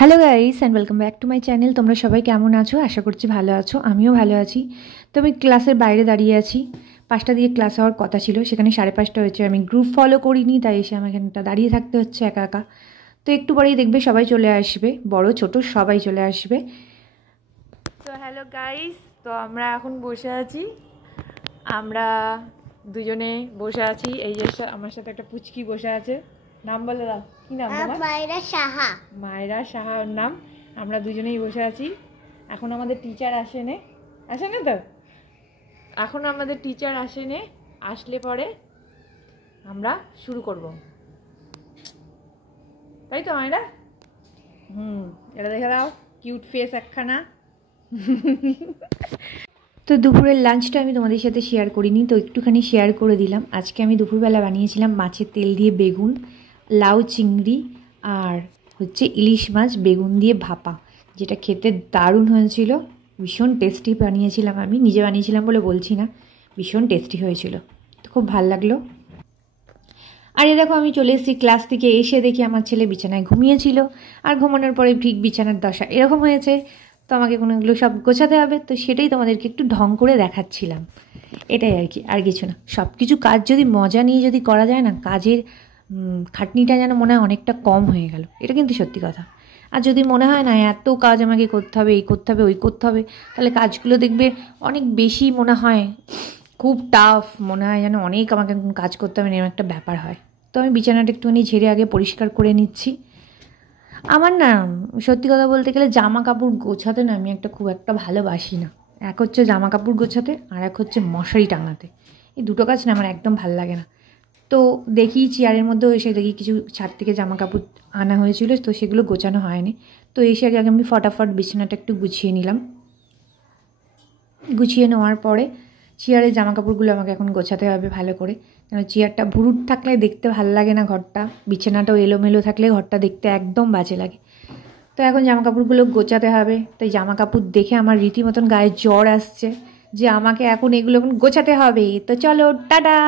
Hello guys and welcome back to my channel. তোমরা সবাই কেমন আছো? আশা করছি ভালো আছো, আমিও ভালো আছি। তো আমি ক্লাসের বাইরে দাঁড়িয়ে আছি। 5টা দিয়ে ক্লাস হওয়ার কথা ছিল, সেখানে 5:30 হয়েছে। আমি গ্রুপ ফলো করিনি, তাই এসে আমাকে এখানটা দাঁড়িয়ে থাকতে হচ্ছে একা একা। তো একটু পরেই দেখবে সবাই চলে আসবে, বড় ছোট সবাই চলে আসবে। তো হ্যালো গাইস, তো আমরা এখন বসে আছি। আমরা দুজনে বসে আছি। এই যে আমার সাথে একটা পুচকি বসে আছে। নাম বলে দাও, কি নাম তোমার? মায়েরা সাহা। মায়েরা সাহা ওর নাম। আমরা দুজনেই বসে আছি। এখন আমাদের টিচার আসেনে তো এখন আমাদের টিচার আসেনে। আসলে পরে আমরা শুরু করব, তাই তো মায়েরা? এটা দেখে দাও, কিউট ফেস একখানা। তো দুপুরের লাঞ্চটা আমি তোমাদের সাথে শেয়ার করিনি, তো একটুখানি শেয়ার করে দিলাম। আজকে আমি দুপুরবেলা বানিয়েছিলাম মাছের তেল দিয়ে বেগুন, লাউ চিংড়ি আর হচ্ছে ইলিশ মাছ বেগুন দিয়ে ভাপা, যেটা খেতে দারুণ হয়েছিল। ভীষণ টেস্টি বানিয়েছিলাম, আমি নিজে বানিয়েছিলাম বলে বলছি না, ভীষণ টেস্টি হয়েছিল। তো খুব ভাল লাগলো। আর এ দেখো আমি চলে এসেছি ক্লাস থেকে। এসে দেখি আমার ছেলে বিছানায় ঘুমিয়েছিল, আর ঘুমানোর পরে ঠিক বিছানার দশা এরকম হয়েছে। তো আমাকে কোনোগুলো সব গোছাতে হবে, তো সেটাই তোমাদেরকে একটু ঢং করে দেখাচ্ছিলাম। এটাই আর কি, আর কিছু না। সব কিছু কাজ যদি মজা নিয়ে যদি করা যায় না, কাজের খাটনিটা যেন মনে হয় অনেকটা কম হয়ে গেল। এটা কিন্তু সত্যি কথা। আর যদি মনে হয় না এত কাজ আমাকে করতে হবে, এই করতে হবে, ওই করতে হবে, তাহলে কাজগুলো দেখবে অনেক বেশি মনে হয়, খুব টাফ মনে হয়, যেন অনেক আমাকে কাজ করতে হবে, এরকম একটা ব্যাপার হয়। তো আমি বিছানাটা একটুখানি ঝেড়ে আগে পরিষ্কার করে নিচ্ছি। আমার না, সত্যি কথা বলতে গেলে জামা কাপড় গোছাতে না আমি খুব একটা ভালোবাসি না। এক হচ্ছে জামা কাপড় গোছাতে, আর এক হচ্ছে মশারি টাঙাতে। এই দুটো কাজ না আমার একদম ভালো লাগে না। তো দেখি চেয়ারের মধ্যেও এসে দেখি কিছু ছাদ থেকে জামা কাপড় আনা হয়েছিল, তো সেগুলো গোছানো হয়নি। তো এসে আগে আমি ফটাফট বিছানাটা একটু গুছিয়ে নিলাম। গুছিয়ে নেওয়ার পরে চেয়ারের জামা কাপড়গুলো আমাকে এখন গোছাতে হবে ভালো করে, কারণ চেয়ারটা ভুরুট থাকলে দেখতে ভালো লাগে না ঘরটা, বিছানাটাও এলোমেলো থাকলে ঘরটা দেখতে একদম বাজে লাগে। তো এখন জামা কাপড়গুলো গোছাতে হবে। তাই জামা কাপড় দেখে আমার রীতিমতন গায়ে জ্বর আসছে যে আমাকে এখন এগুলো গোছাতে হবে। তো চলো টাটা।